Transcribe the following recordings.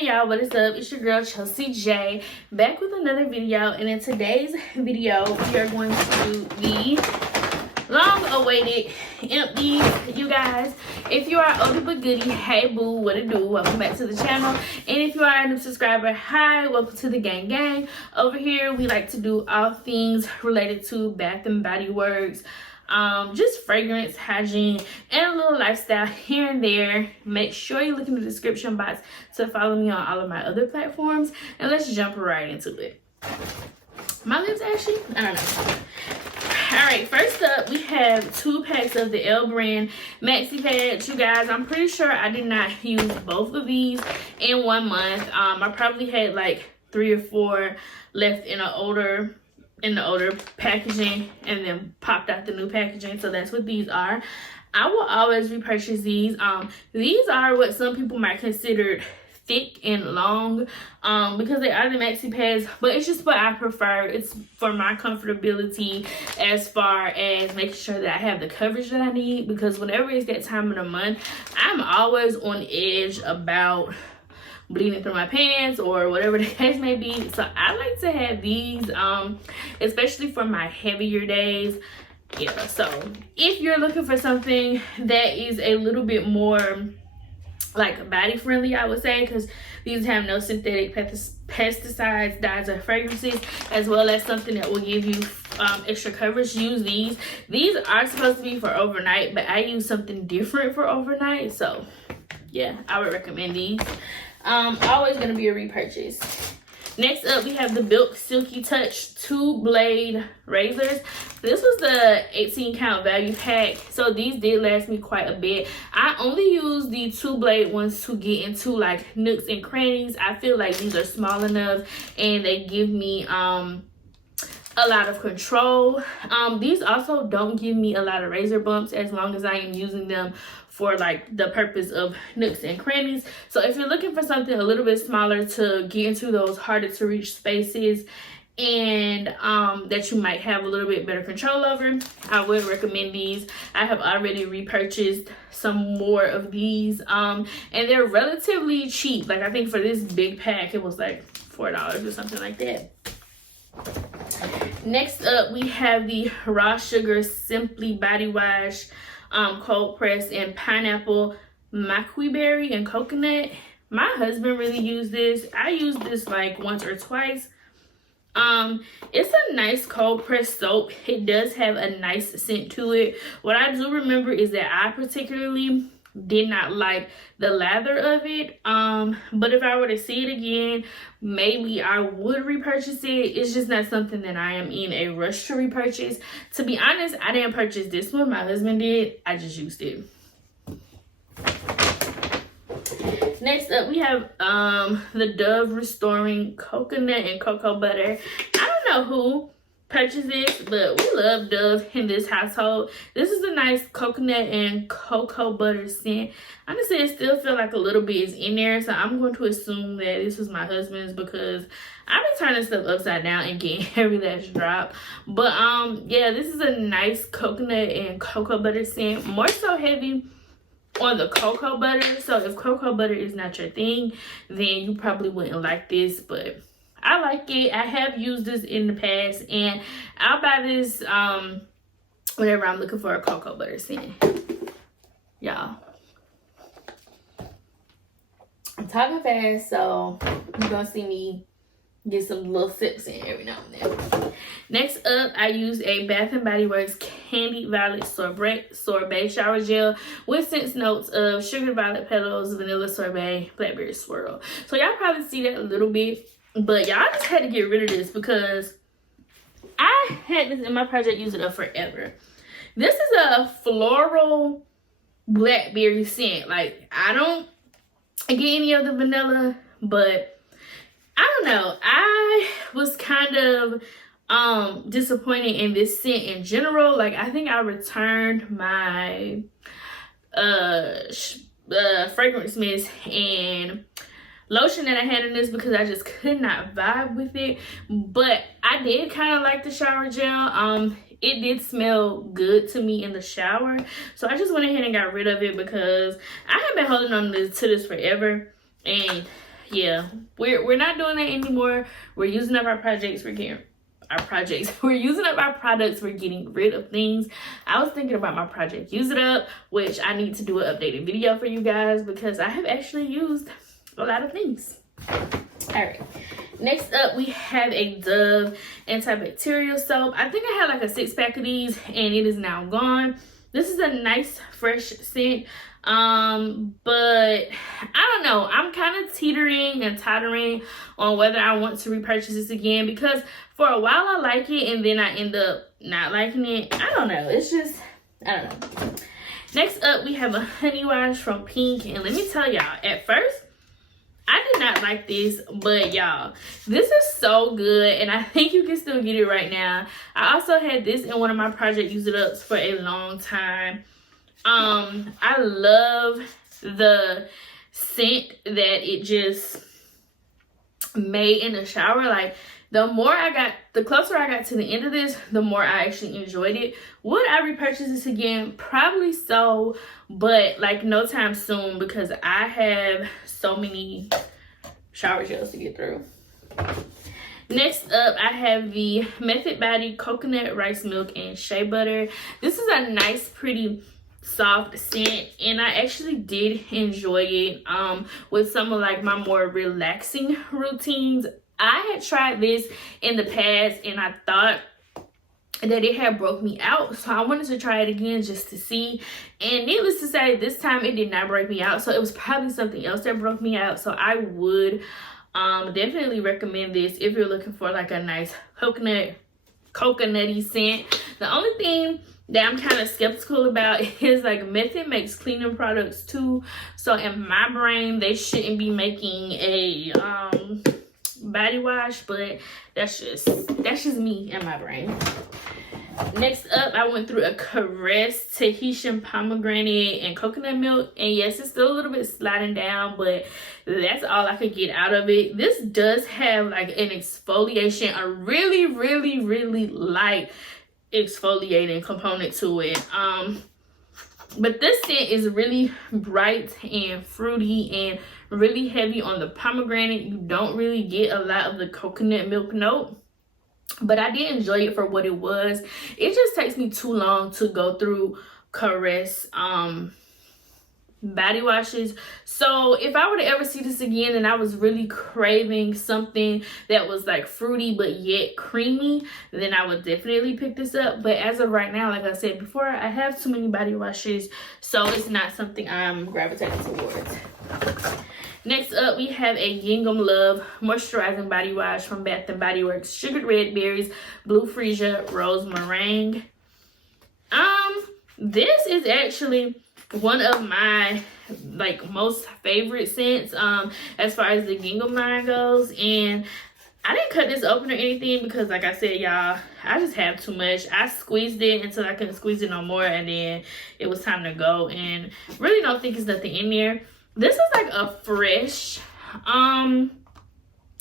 Hey y'all, what is up? It's your girl Chelsea J, back with another video. And in today's video we are going to do the long awaited empties. You guys, if you are oldie but goodie, hey boo, what it do? Welcome back to the channel. And if you are a new subscriber, hi, welcome to the gang. Over here we like to do all things related to Bath and Body Works, just fragrance, hygiene, and a little lifestyle here and there. Make sure you look in the description box to follow me on all of my other platforms, and let's jump right into it. My lips actually, I don't know. All right, first up we have 2 packs of the L brand maxi pads. You guys, I'm pretty sure I did not use both of these in 1 month. I probably had like 3 or 4 left in the older packaging and then popped out the new packaging. So that's what these are. I will always repurchase these. These are what some people might consider thick and long, because they are the maxi pads, but it's just what I prefer. It's for my comfortability as far as making sure that I have the coverage that I need, because whenever it's that time of the month, I'm always on edge about bleeding through my pants or whatever the case may be. So I like to have these, especially for my heavier days. Yeah, so if you're looking for something that is a little bit more like body friendly, I would say, because these have no synthetic pesticides, dyes, or fragrances, as well as something that will give you extra coverage, use these. These are supposed to be for overnight, but I use something different for overnight. So yeah, I would recommend these. Always gonna be a repurchase. Next up we have the Bilk Silky Touch 2-blade razors. This was the 18 count value pack, so these did last me quite a bit. I only use the 2-blade ones to get into like nooks and crannies. I feel like these are small enough and they give me a lot of control. These also don't give me a lot of razor bumps as long as I am using them for like the purpose of nooks and crannies. So if you're looking for something a little bit smaller to get into those harder to reach spaces and that you might have a little bit better control over, I would recommend these. I have already repurchased some more of these, and they're relatively cheap. Like I think for this big pack it was like $4 or something like that. Next up we have the Raw Sugar Simply Body Wash, cold press in pineapple, maqui berry, and coconut. My husband really used this. I used this like once or twice. It's a nice cold press soap. It does have a nice scent to it. What I do remember is that I particularly did not like the lather of it, but if I were to see it again, maybe I would repurchase it. It's just not something that I am in a rush to repurchase. To be honest, I didn't purchase this one, my husband did. I just used it. Next up we have the Dove Restoring Coconut and Cocoa Butter. I don't know who purchase this, but we love Dove in this household. This is a nice coconut and cocoa butter scent. Honestly, it still feel like a little bit is in there, so I'm going to assume that this was my husband's, because I've been turning stuff upside down and getting every last drop. But yeah, this is a nice coconut and cocoa butter scent, more so heavy on the cocoa butter. So if cocoa butter is not your thing, then you probably wouldn't like this, but I like it. I have used this in the past, and I'll buy this whenever I'm looking for a cocoa butter scent. Y'all, I'm talking fast, so you're gonna see me get some little sips in every now and then. Next up, I use a Bath and Body Works Candied Violet Sorbet Shower Gel with scent notes of sugar violet petals, vanilla sorbet, blackberry swirl. So y'all probably see that a little bit. But y'all, just had to get rid of this because I had this in my project, use it up forever. This is a floral blackberry scent. Like, I don't get any of the vanilla, but I don't know. I was kind of disappointed in this scent in general. Like, I think I returned my fragrance mist and lotion that I had in this because I just could not vibe with it. But I did kind of like the shower gel. It did smell good to me in the shower, so I just went ahead and got rid of it because I have been holding on to this forever. And yeah, we're not doing that anymore. We're using up our projects. We're using up our products. We're getting rid of things. I was thinking about my project Use It Up, which I need to do an updated video for you guys because I have actually used a lot of things. All right, next up we have a Dove antibacterial soap. I think I had like a 6-pack of these and it is now gone. This is a nice fresh scent, but I don't know, I'm kind of teetering and tottering on whether I want to repurchase this again, because for a while I like it and then I end up not liking it. I don't know, it's just, I don't know. Next up we have a honey wash from Pink, and let me tell y'all, at first I did not like this, but y'all, this is so good, and I think you can still get it right now. I also had this in one of my Project Use It Ups for a long time. I love the scent that it just made in the shower. Like, the closer I got to the end of this, the more I actually enjoyed it. Would I repurchase this again? Probably so, but like no time soon, because I have so many shower gels to get through. Next up, I have the Method Body Coconut Rice Milk and Shea Butter. This is a nice, pretty, soft scent, and I actually did enjoy it with some of like my more relaxing routines. I had tried this in the past and I thought that it had broke me out, so I wanted to try it again just to see, and needless to say, this time it did not break me out. So it was probably something else that broke me out. So I would definitely recommend this if you're looking for like a nice coconutty scent. The only thing that I'm kind of skeptical about is like Method makes cleaning products too, so in my brain they shouldn't be making a body wash, but that's just me in my brain. Next up, I went through a Caress Tahitian pomegranate and coconut milk, and yes, it's still a little bit sliding down, but that's all I could get out of it. This does have like an exfoliation, a really, really, really light exfoliating component to it. But this scent is really bright and fruity and really heavy on the pomegranate. You don't really get a lot of the coconut milk note, but I did enjoy it for what it was. It just takes me too long to go through Caress body washes. So if I were to ever see this again and I was really craving something that was like fruity but yet creamy, then I would definitely pick this up. But as of right now, like I said before, I have too many body washes, so it's not something I'm gravitating towards. Next up, we have a Gingham Love Moisturizing Body Wash from Bath and Body Works. Sugared red berries, blue freesia, rose meringue. This is actually one of my like most favorite scents as far as the Gingham line goes, and I didn't cut this open or anything because, like I said, y'all, I just have too much. I squeezed it until I couldn't squeeze it no more, and then it was time to go, and really don't think there's nothing in there. This is like a fresh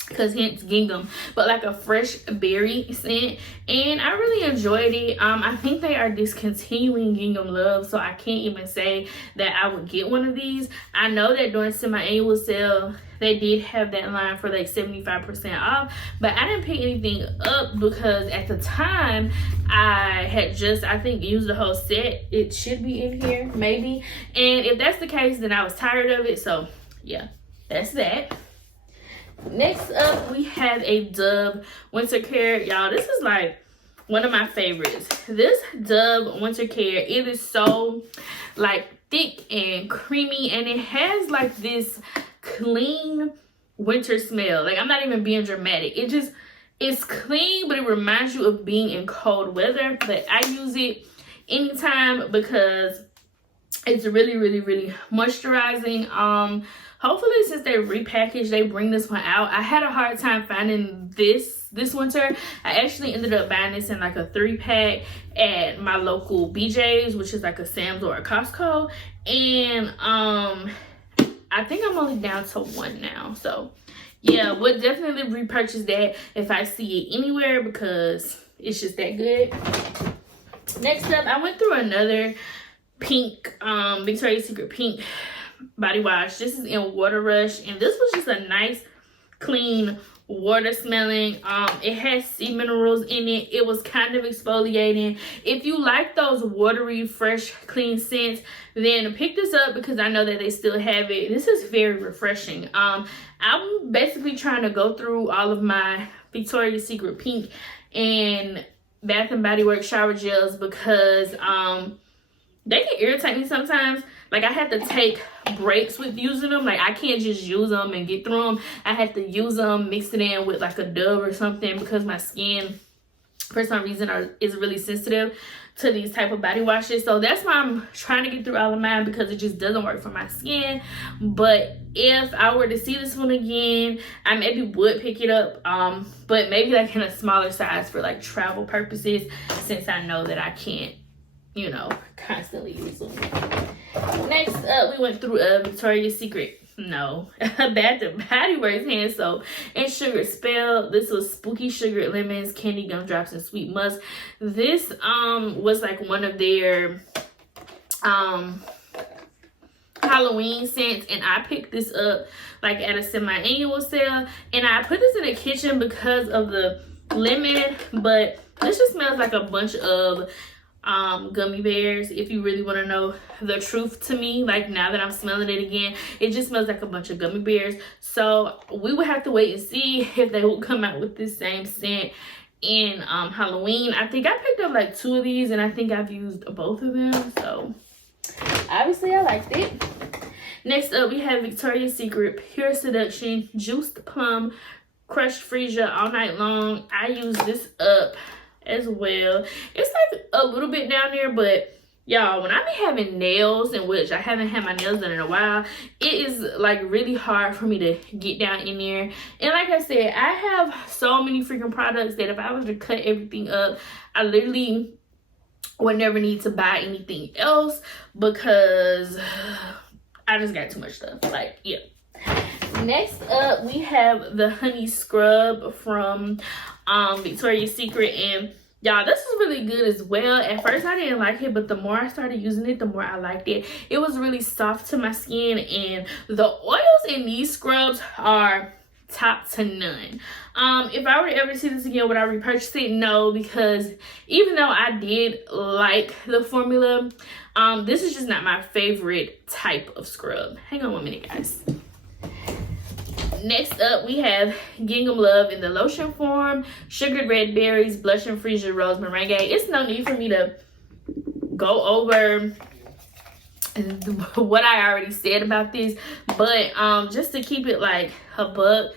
because hence gingham, but like a fresh berry scent, and I really enjoyed it. I think they are discontinuing Gingham Love, so I can't even say that I would get one of these. I know that during semi-annual sale they did have that line for like 75% off, but I didn't pick anything up because at the time I had just, I think, used the whole set. It should be in here maybe, and if that's the case, then I was tired of it. So yeah, that's that. Next up, we have a Dove Winter Care. Y'all, this is like one of my favorites. This Dove Winter Care, it is so like thick and creamy, and it has like this clean winter smell. Like, I'm not even being dramatic. It's clean, but it reminds you of being in cold weather. But I use it anytime because it's really, really, really moisturizing. Hopefully, since they repackaged, they bring this one out. I had a hard time finding this winter. I actually ended up buying this in like a 3-pack at my local BJ's, which is like a Sam's or a Costco. And I think I'm only down to one now. So yeah, would definitely repurchase that if I see it anywhere because it's just that good. Next up, I went through another pink, Victoria's Secret pink body wash. This is in Water Rush, and this was just a nice, clean, water smelling. It has sea minerals in it. It was kind of exfoliating. If you like those watery, fresh, clean scents, then pick this up because I know that they still have it. This is very refreshing. I'm basically trying to go through all of my Victoria's Secret Pink and Bath and Body Works shower gels because they can irritate me sometimes. Like, I have to take breaks with using them. Like, I can't just use them and get through them. I have to use them, mix it in with like a Dove or something because my skin, for some reason, is really sensitive to these type of body washes. So that's why I'm trying to get through all of mine, because it just doesn't work for my skin. But if I were to see this one again, I maybe would pick it up, but maybe like in a smaller size for like travel purposes, since I know that I can't, you know, constantly use them. Next up, we went through Victoria's Secret, Bath and Body Works hand soap and sugar spell. This was Spooky Sugar Lemons, Candy Gumdrops, and Sweet Musk. This was like one of their Halloween scents, and I picked this up like at a semi-annual sale, and I put this in the kitchen because of the lemon, but this just smells like a bunch of gummy bears. If you really want to know the truth to me, like now that I'm smelling it again, it just smells like a bunch of gummy bears. So we would have to wait and see if they will come out with this same scent in Halloween. I think I picked up like 2 of these, and I think I've used both of them, so obviously I liked it. Next up, we have Victoria's Secret Pure Seduction Juiced Plum Crushed Freesia All Night Long. I use this up as well. It's like a little bit down there, but y'all, when I be having nails, in which I haven't had my nails done in a while, it is like really hard for me to get down in there. And like I said, I have so many freaking products that if I was to cut everything up, I literally would never need to buy anything else because I just got too much stuff. Like, yeah. Next up, we have the Honey Scrub from Victoria's Secret, and y'all, this is really good as well. At first I didn't like it, but the more I started using it, the more I liked it. It was really soft to my skin, and the oils in these scrubs are top to none. If I were to ever see this again, would I repurchase it? No, because even though I did like the formula, this is just not my favorite type of scrub. Hang on 1 minute, guys. Next up, we have Gingham Love in the lotion form, Sugared Red Berries, Blush and Freesia Rose Meringue. It's no need for me to go over what I already said about this, but just to keep it like a buck,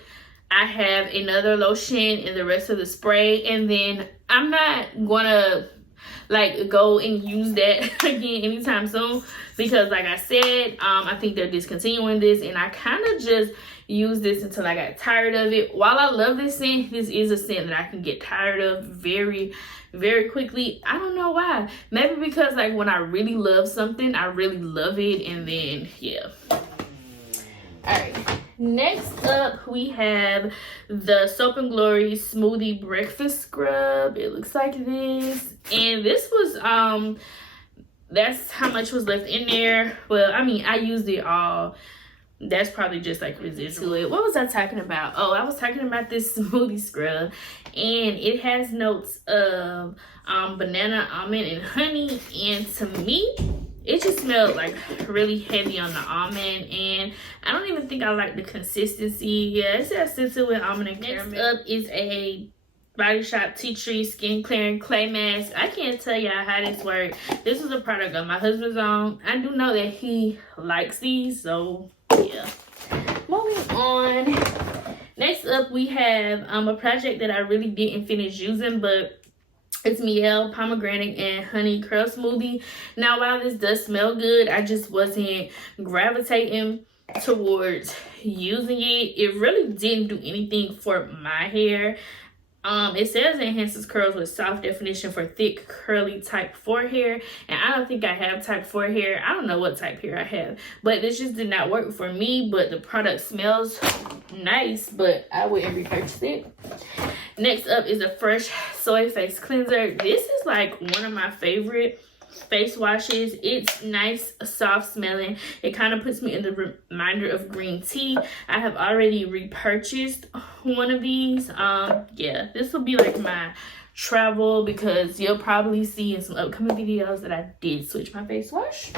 I have another lotion and the rest of the spray, and then I'm not gonna like go and use that again anytime soon, because like I said, I think they're discontinuing this, and I kind of just used this until I got tired of it. While I love this scent, this is a scent that I can get tired of very, very quickly. I don't know why. Maybe because like when I really love something, I really love it, and then yeah. Alright, next up we have the Soap and Glory Smoothie Breakfast Scrub. It looks like this, and this was that's how much was left in there. Well, I mean, I used it all. That's probably just like residual. What was I talking about? Oh, I was talking about this smoothie scrub, and it has notes of banana, almond, and honey, and to me it just smelled like really heavy on the almond, and I don't even think I like the consistency. Yeah, it says scented with almond and caramel. Next up is a Body Shop Tea Tree Skin Clearing Clay Mask. I can't tell y'all how this works. This is a product of my husband's own. I do know that he likes these, so yeah. Moving on. Next up, we have a project that I really didn't finish using, but it's Miel Pomegranate and Honey Curl Smoothie. Now, while this does smell good, I just wasn't gravitating towards using it. It really didn't do anything for my hair. It says it enhances curls with soft definition for thick, curly type 4 hair. And I don't think I have type 4 hair. I don't know what type hair I have. But this just did not work for me. But the product smells nice, but I wouldn't repurchase it. Next up is a Fresh Soy Face Cleanser. This is like one of my favorite face washes. It's nice, soft smelling. It kind of puts me in the reminder of green tea. I have already repurchased one of these. Yeah, this will be like my travel, because you'll probably see in some upcoming videos that I did switch my face wash.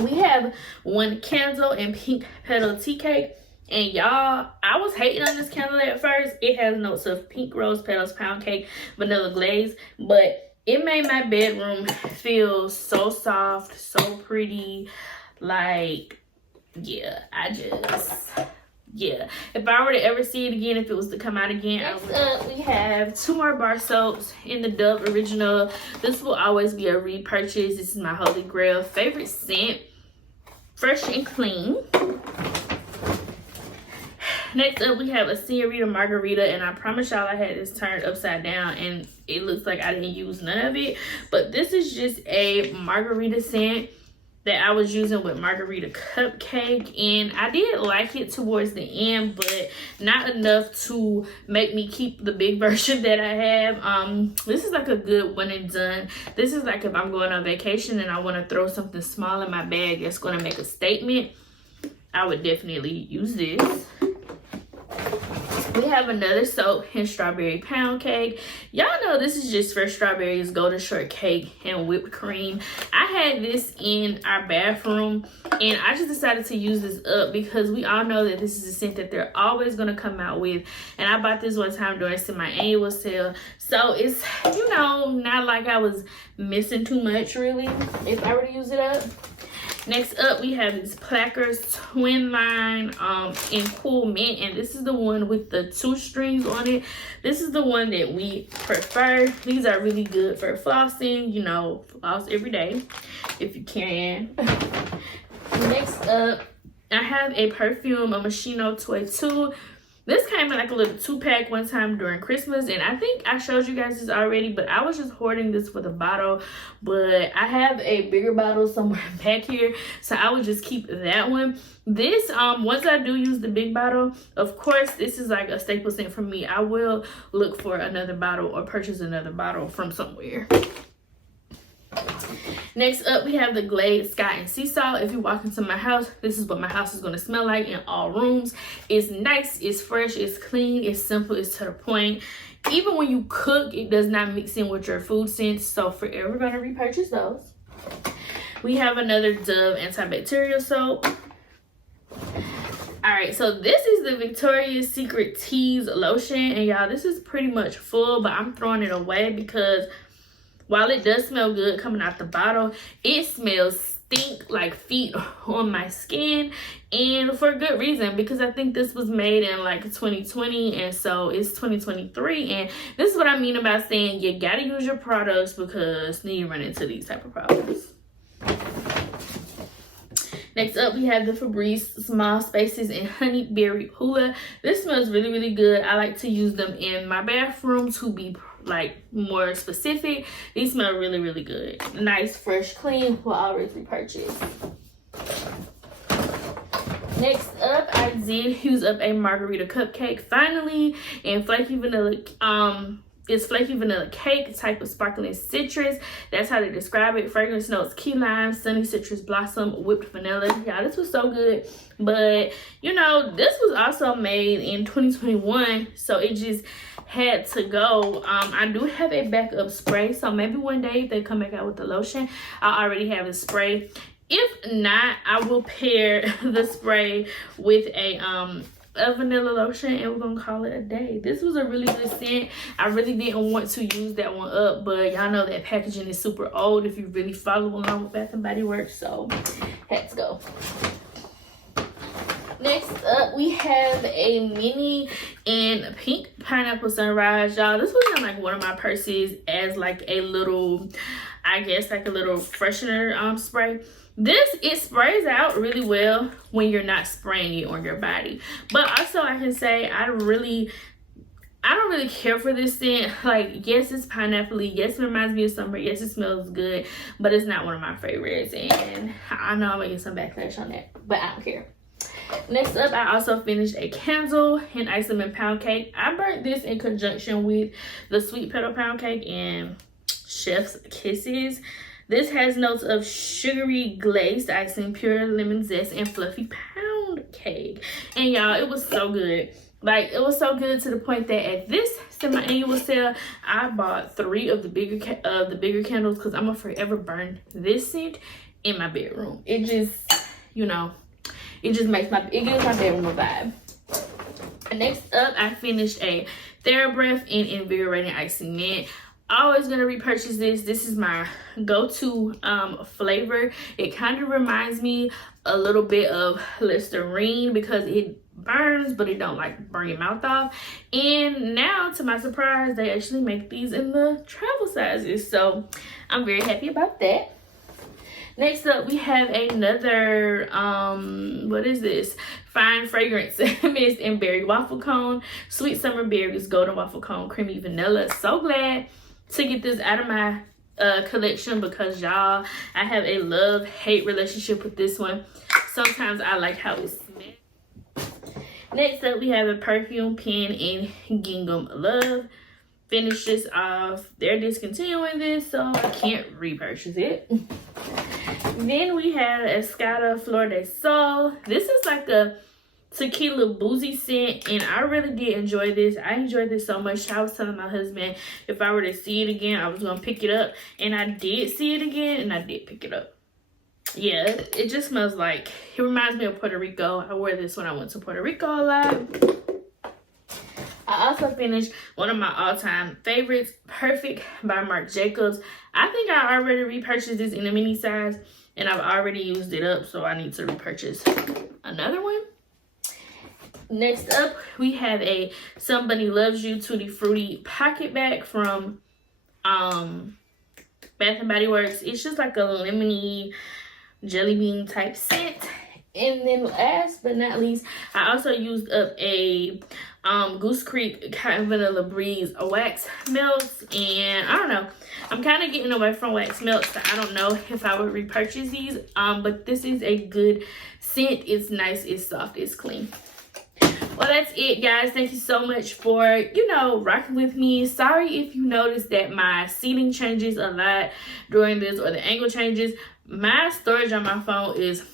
We have one candle in pink petal tea cake. And y'all, I was hating on this candle at first. It has notes of pink rose petals, pound cake, vanilla glaze, but it made my bedroom feel so soft, so pretty. Like, yeah, yeah. If I were to ever see it again, if it was to come out again, next up, we have 2 more bar soaps in the Dove Original. This will always be a repurchase. This is my holy grail favorite scent. Fresh and clean. Next up, we have a Senorita Margarita, and I promise y'all I had this turned upside down and it looks like I didn't use none of it. But this is just a margarita scent that I was using with Margarita Cupcake, and I did like it towards the end, but not enough to make me keep the big version that I have. This is like a good one and done. This is like if I'm going on vacation and I want to throw something small in my bag that's going to make a statement, I would definitely use this. We have another soap in Strawberry Pound Cake. Y'all know this is just fresh strawberries, golden shortcake, and whipped cream. I had this in our bathroom, and I just decided to use this up because we all know that this is a scent that they're always going to come out with. And I bought this one time during my annual sale. So it's, you know, not like I was missing too much really if I were to use it up. Next up, we have these Plackers Twin Line in Cool Mint, and this is the one with the 2 strings on it. This is the one that we prefer. These are really good for flossing, you know, floss every day if you can. Next up, I have a perfume, a Moschino Toy 2. This came in like a little 2-pack one time during Christmas, and I think I showed you guys this already, but I was just hoarding this for the bottle. But I have a bigger bottle somewhere back here, so I would just keep that one. This, once I do use the big bottle, of course, this is like a staple scent for me. I will look for another bottle or purchase another bottle from somewhere. Next up, we have the Glade Sky and Sea Salt. If you walk into my house, this is what my house is going to smell like in all rooms. It's nice, it's fresh, it's clean, it's simple, it's to the point. Even when you cook, it does not mix in with your food scents, so forever going to repurchase those. We have another Dove antibacterial soap. Alright, so this is the Victoria's Secret Tease lotion, and y'all, this is pretty much full, but I'm throwing it away because while it does smell good coming out the bottle, it smells stink like feet on my skin, and for good reason, because I think this was made in like 2020 and so it's 2023, and this is what I mean about saying you gotta use your products because then you run into these type of problems. Next up, we have the Febreze Small Spaces in Honey Berry Hula. This smells really, really good. I like to use them in my bathroom to be like more specific. These smell really, really good. Nice, fresh, clean. Will always repurchase. Next up, I did use up a Margarita Cupcake finally, and flaky vanilla. It's flaky vanilla cake, type of sparkling citrus. That's how they describe it. Fragrance notes: key lime, sunny citrus blossom, whipped vanilla. Yeah, this was so good. But you know, this was also made in 2021, so it just had to go. I do have a backup spray, so maybe one day if they come back out with the lotion, I already have a spray. If not, I will pair the spray with a vanilla lotion, and we're gonna call it a day. This was a really good scent. I really didn't want to use that one up, but y'all know that packaging is super old if you really follow along with Bath and Body Works, so had to go. Next up, we have a mini in pink pineapple sunrise. Y'all, this was in like one of my purses as like a little, I guess like a little freshener spray. It sprays out really well when you're not spraying it on your body. But also I can say I don't really care for this scent. Like, yes, it's pineapple-y. Yes, it reminds me of summer. Yes, it smells good, but it's not one of my favorites. And I know I'm gonna get some backlash on that, but I don't care. Next up, I also finished a candle in Ice Lemon Pound Cake. I burnt this in conjunction with the Sweet Petal Pound Cake, and Chef's Kisses. This has notes of sugary glazed icing, pure lemon zest, and fluffy pound cake. And y'all, it was so good. Like, it was so good to the point that at this semi-annual sale, I bought 3 of the bigger candles because I'm gonna forever burn this scent in my bedroom. It just, you know, it gives my bedroom a vibe. Next up, I finished a TheraBreath and Invigorating Icy Mint. Always gonna repurchase this. This is my go-to flavor. It kind of reminds me a little bit of Listerine because it burns, but it don't like burn your mouth off. And now, to my surprise, they actually make these in the travel sizes, so I'm very happy about that. Next up, we have another what is this? Fine Fragrance Mist and Berry Waffle Cone, Sweet Summer Berries, Golden Waffle Cone, Creamy Vanilla. So glad to get this out of my collection because y'all, I have a love-hate relationship with this one. Sometimes I like how it smells. Next up, we have a perfume pen in Gingham Love. Finish this off. They're discontinuing this, so I can't repurchase it. Then we have Escada Flor de Sol. This is like a tequila boozy scent, and I really did enjoy this. I enjoyed this so much. I was telling my husband if I were to see it again, I was gonna pick it up, and I did see it again, and I did pick it up. Yeah, it just smells like, it reminds me of Puerto Rico. I wore this when I went to Puerto Rico a lot. I also finished one of my all-time favorites, Perfect by Marc Jacobs. I think I already repurchased this in a mini size, and I've already used it up, so I need to repurchase another one. Next up, we have a Somebody Loves You Tutti Frutti pocket bag from Bath&Body Works. It's just like a lemony jelly bean type scent. And then last but not least, I also used up a Goose Creek Cotton Vanilla Breeze wax melts. And I don't know, I'm kind of getting away from wax melts, so I don't know if I would repurchase these. But this is a good scent. It's nice, it's soft, it's clean. Well, that's it, guys. Thank you so much for, you know, rocking with me. Sorry if you noticed that my seating changes a lot during this, or the angle changes. My storage on my phone is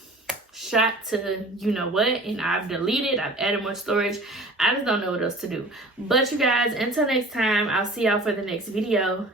shot to you know what, and I've added more storage. I just don't know what else to do. But you guys, until next time, I'll see y'all for the next video.